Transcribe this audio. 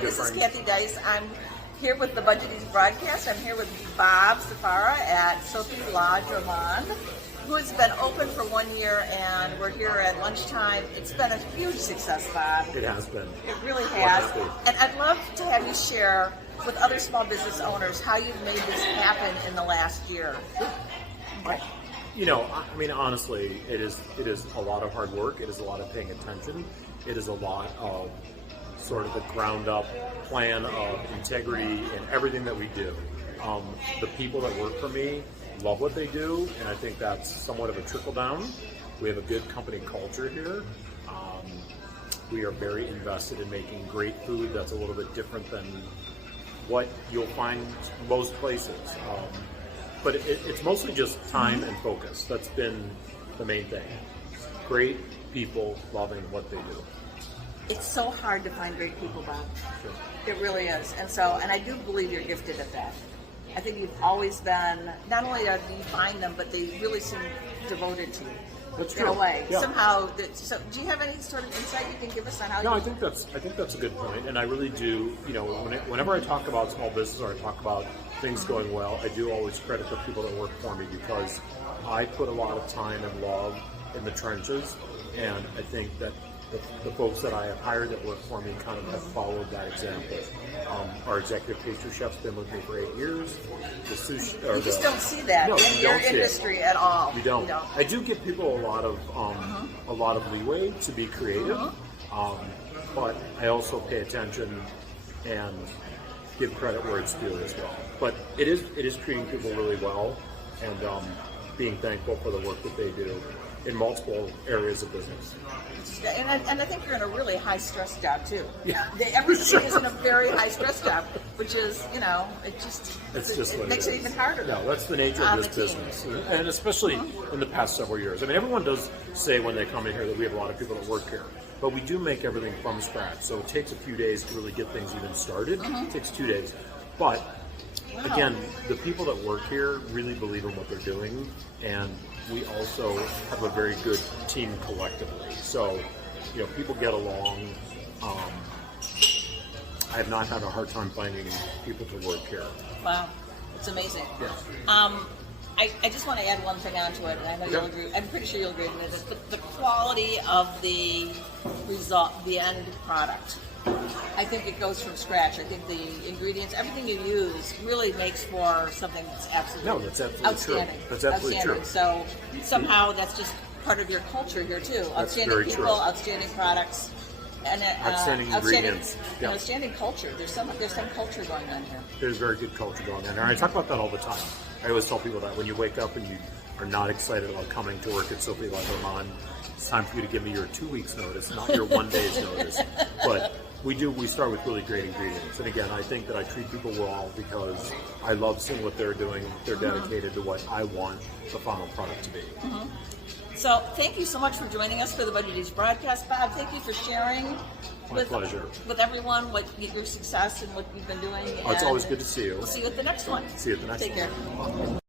this friend. is Kathy Dice. I'm here with the Budget Ease broadcast. I'm here with Bob Sferra at Sophie La Gourmande, who has been open for 1 year, and we're here at lunchtime. It's been a huge success, Bob. It has been. It really has. Wonderful. And I'd love to have you share with other small business owners how you've made this happen in the last year. I mean, honestly, it is a lot of hard work. It is a lot of paying attention. It is a lot of sort of the ground up plan of integrity in everything that we do. The people that work for me love what they do, and I think that's somewhat of a trickle down. We have a good company culture here. We are very invested in making great food that's a little bit different than what you'll find most places. But it's mostly just time and focus. That's been the main thing. Great people loving what they do. It's so hard to find great people, Bob. Sure. It really is. And I do believe you're gifted at that. I think you've always been, not only do you find them, but they really seem devoted to you. That's in true. a way. Yeah. Somehow, so do you have any sort of insight you can give us on how No, you... I think that's a good point, and I really do. Whenever I talk about small business or I talk about things going well, I do always credit the people that work for me, because I put a lot of time and love in the trenches, and I think that the folks that I have hired that work for me kind of have followed that example. Our executive pastry chef's been with me for 8 years. The sushi, You just don't see that in your industry at all. You don't. I do give people a lot of leeway to be creative, but I also pay attention and give credit where it's due as well. But it is treating people really well, and being thankful for the work that they do in multiple areas of business. And I think you're in a really high-stress job, too. Yeah. Everything is in a very high-stress job, which is, it makes it even harder. No, that's the nature of this business. And especially in the past several years. I mean, everyone does say when they come in here that we have a lot of people that work here. But we do make everything from scratch. So it takes a few days to really get things even started. It takes 2 days. But again, the people that work here really believe in what they're doing, and we also have a very good team collectively. So, people get along. I have not had a hard time finding people to work here. Wow, it's amazing. Yeah. I just want to add one thing onto it, and I know you'll agree. I'm pretty sure you'll agree with this. But the quality of the result, the end product, I think it goes from scratch. I think the ingredients, everything you use, really makes for something that's absolutely outstanding. True. That's absolutely true. So somehow that's just part of your culture here too. That's outstanding very people, true. Outstanding products, and outstanding ingredients. Outstanding culture. There's some culture going on here. There's very good culture going on, and I talk about that all the time. I always tell people that when you wake up and you are not excited about coming to work at Sophie La Gourmande, it's time for you to give me your 2 weeks notice, not your 1 day's notice. But we start with really great ingredients. And again, I think that I treat people well because I love seeing what they're doing. They're dedicated to what I want the final product to be. So thank you so much for joining us for the Budget Ease broadcast, Bob. Thank you for sharing with everyone what your success and what you've been doing. It's always good to see you. We'll see you at the next one. See you at the next one. Take care.